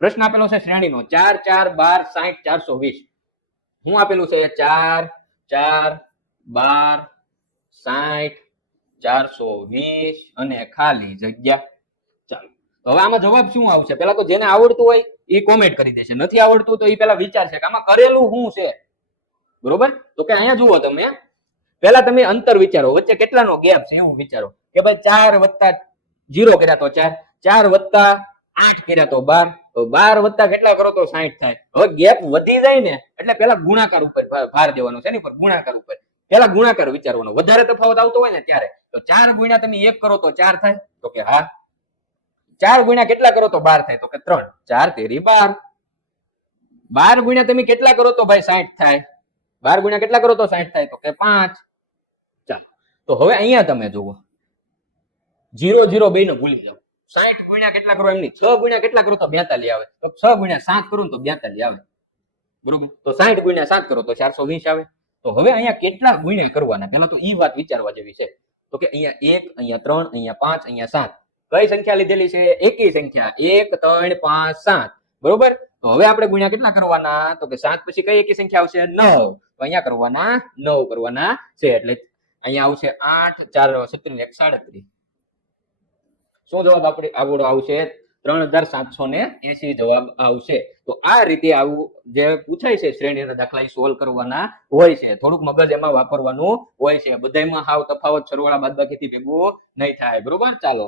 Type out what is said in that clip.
પ્રશ્ન આપેલો છે શ્રેણીનો 4 4 12 60 420. શું આપેલું છે? 4 4 12 60 420 અને ખાલી જગ્યા. ચાલો, તો હવે આમાં જવાબ શું આવશે? પેલા તો જેને આવડતું હોય એ કોમેન્ટ કરી દેશે, નથી આવડતું તો એ પેલા વિચારશે કે આમાં કરેલું શું છે. બરોબર? તો કે અહીંયા જુઓ તમે, પેલા તમે અંતર વિચારો, વચ્ચે કેટલાનો ગેપ છે એવું વિચારો કે ભાઈ 4 વત્તા 0 કર્યા તો 4, 4 વત્તા 8 કર્યા તો 12, તો 12 વત્તા કેટલા કરો તો 60 થાય. હવે ગેપ વધી જાય ને એટલે પેલા ગુણાકાર ઉપર ભાર દેવાનો છે, એની પર ગુણાકાર ઉપર પેલા ગુણાકાર વિચારવાનો. વધારે તફાવત આવતો હોય ને ત્યારે તો 4 ગુણ્યા તમે 1 કરો તો 4 થાય, તો કે હા. 4 ગુણ્યા કેટલા કરો તો 12 થાય, તો કે 3. 4 તેરી 12. 12 ગુણ્યા તમે કેટલા કરો તો ભાઈ 60 થાય, 12 ગુણ્યા કેટલા કરો તો 60 થાય, તો કે 5. ચાલો, તો હવે અહીંયા તમે જુઓ 0 0 બે ને ભૂલી જાઓ. 60 ગુણ્યા કેટલા કરો એમની 6 ગુણ્યા કેટલા કરો તો 42 આવે, તો 6 ગુણ્યા 7 કરો તો 42 આવે. બરોબર? તો 60 ગુણ્યા 7 કરો તો 420 આવે. તો હવે અહીંયા કેટલા ગુણ્યા કરવાના, પેલા તો ઈ વાત વિચારવા જેવી છે. તો કે અહીંયા 1, અહીંયા 3, અહીંયા 5, અહીંયા 7. કઈ સંખ્યા લીધેલી છે? એકી સંખ્યા. 1 3 5 7. બરોબર? તો હવે આપણે ગુણ્યા કેટલા કરવાના? તો કે 7 પછી કઈ એકી સંખ્યા આવશે? 9. તો અહીંયા કરવાના 9 કરવાના છે, એટલે અહીંયા આવશે 8 4 37 37. શું જવાબ આપણે આગળ આવશે? 3780 જવાબ આવશે. તો આ રીતે આવું જે પૂછાય છે શ્રેણીના દાખલા એ સોલ્વ કરવાના હોય છે. થોડુંક મગજ એમાં વાપરવાનું હોય છે. બધામાં હાવ તફાવત સરવાળા બાદબાકીથી ભેગું નહીં થાય. બરોબર? ચાલો.